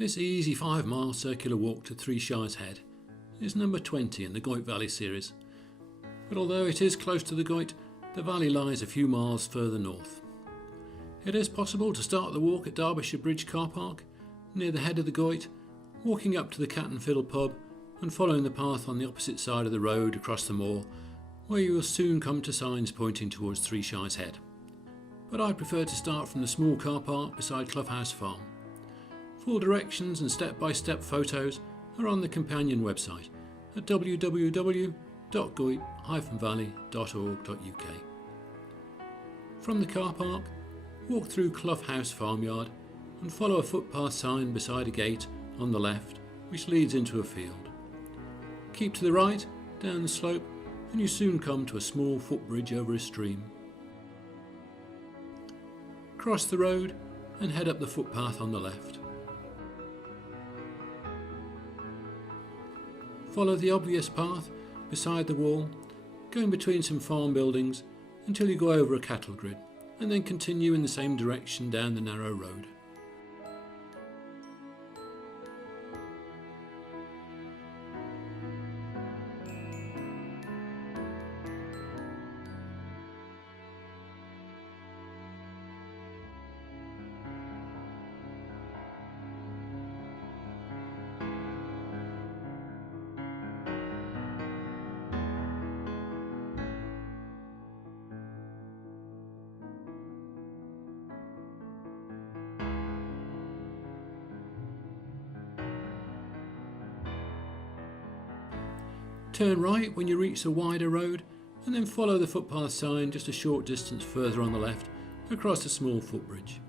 This easy 5-mile circular walk to Three Shires Head is number 20 in the Goyt Valley series, but although it is close to the Goyt, the valley lies a few miles further north. It is possible to start the walk at Derbyshire Bridge car park, near the head of the Goyt, walking up to the Cat and Fiddle pub and following the path on the opposite side of the road across the moor, where you will soon come to signs pointing towards Three Shires Head. But I prefer to start from the small car park beside Clough House farm. Full directions and step-by-step photos are on the companion website at www.goyt-valley.org.uk. From the car park, walk through Clough House farmyard and follow a footpath sign beside a gate on the left which leads into a field. Keep to the right, down the slope, and you soon come to a small footbridge over a stream. Cross the road and head up the footpath on the left. Follow the obvious path beside the wall, going between some farm buildings until you go over a cattle grid, and then continue in the same direction down the narrow road. Turn right when you reach the wider road and then follow the footpath sign just a short distance further on the left across a small footbridge.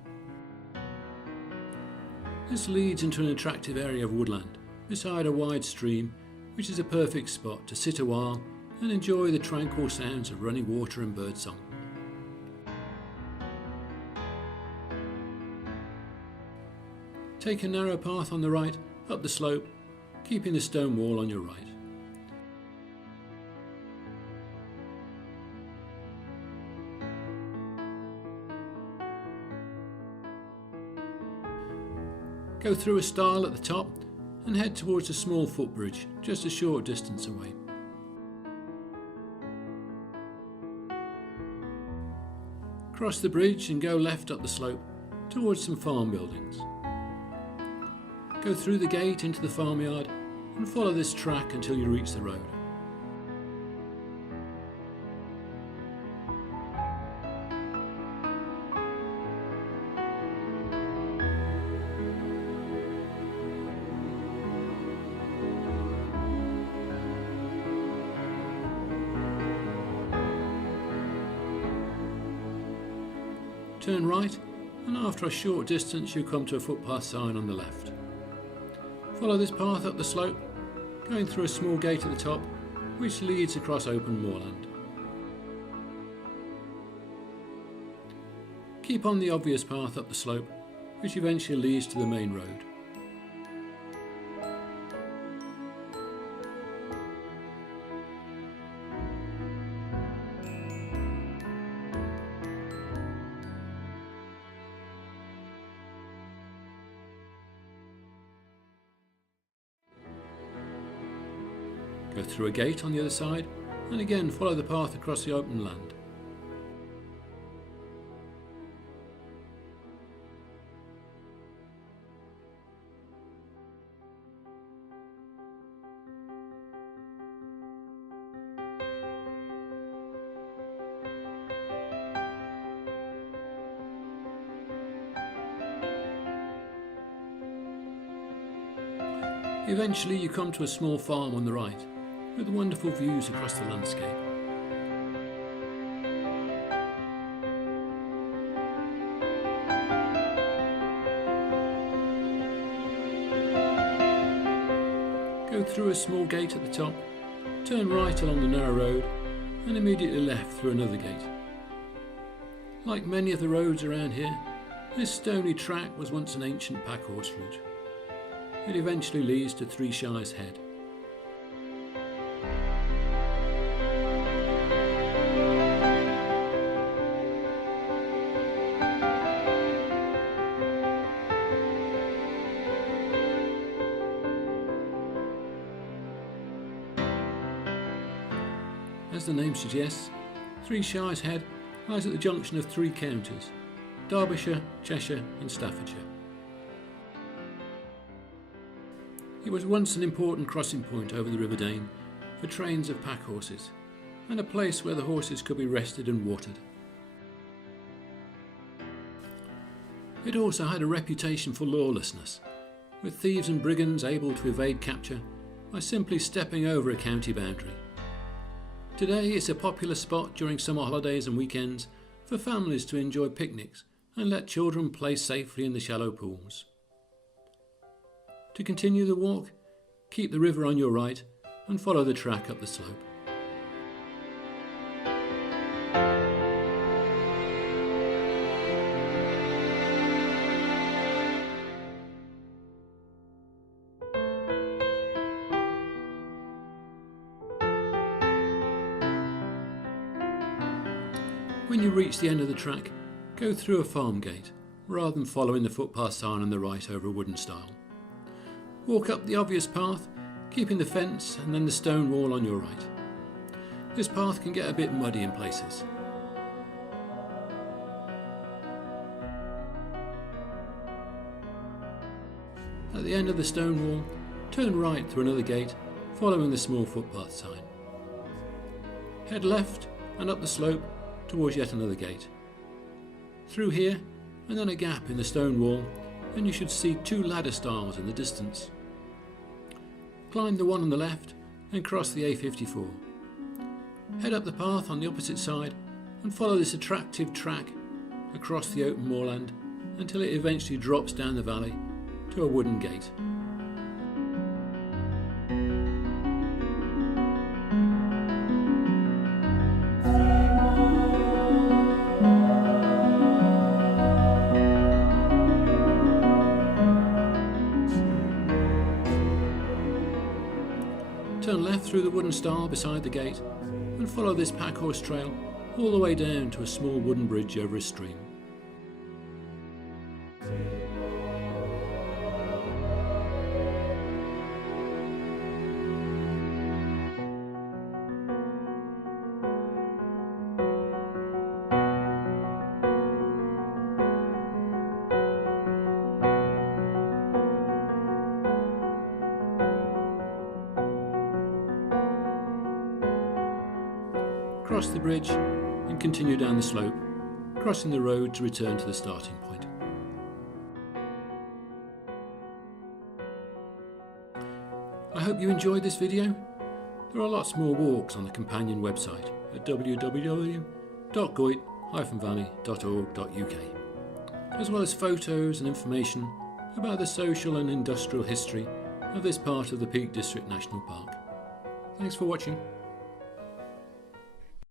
This leads into an attractive area of woodland beside a wide stream, which is a perfect spot to sit a while and enjoy the tranquil sounds of running water and birdsong. Take a narrow path on the right up the slope, keeping the stone wall on your right. Go through a stile at the top and head towards a small footbridge just a short distance away. Cross the bridge and go left up the slope towards some farm buildings. Go through the gate into the farmyard and follow this track until you reach the road. Turn right, and after a short distance you come to a footpath sign on the left. Follow this path up the slope, going through a small gate at the top, which leads across open moorland. Keep on the obvious path up the slope, which eventually leads to the main road. Go through a gate on the other side and again follow the path across the open land. Eventually you come to a small farm on the right, with wonderful views across the landscape. Go through a small gate at the top, turn right along the narrow road and immediately left through another gate. Like many of the roads around here, this stony track was once an ancient pack horse route. It eventually leads to Three Shires Head. As the name suggests, Three Shires Head lies at the junction of three counties: Derbyshire, Cheshire and Staffordshire. It was once an important crossing point over the River Dane for trains of pack horses, and a place where the horses could be rested and watered. It also had a reputation for lawlessness, with thieves and brigands able to evade capture by simply stepping over a county boundary. Today it's a popular spot during summer holidays and weekends for families to enjoy picnics and let children play safely in the shallow pools. To continue the walk, keep the river on your right and follow the track up the slope. When you reach the end of the track, go through a farm gate, rather than following the footpath sign on the right over a wooden stile. Walk up the obvious path, keeping the fence and then the stone wall on your right. This path can get a bit muddy in places. At the end of the stone wall, turn right through another gate, following the small footpath sign. Head left and up the slope towards yet another gate. Through here, and then a gap in the stone wall, and you should see two ladder stiles in the distance. Climb the one on the left and cross the A54. Head up the path on the opposite side and follow this attractive track across the open moorland until it eventually drops down the valley to a wooden gate. Turn left through the wooden stile beside the gate and follow this pack horse trail all the way down to a small wooden bridge over a stream. Cross the bridge and continue down the slope, crossing the road to return to the starting point. I hope you enjoyed this video. There are lots more walks on the companion website at www.goyt-valley.org.uk, as well as photos and information about the social and industrial history of this part of the Peak District National Park. Thanks for watching.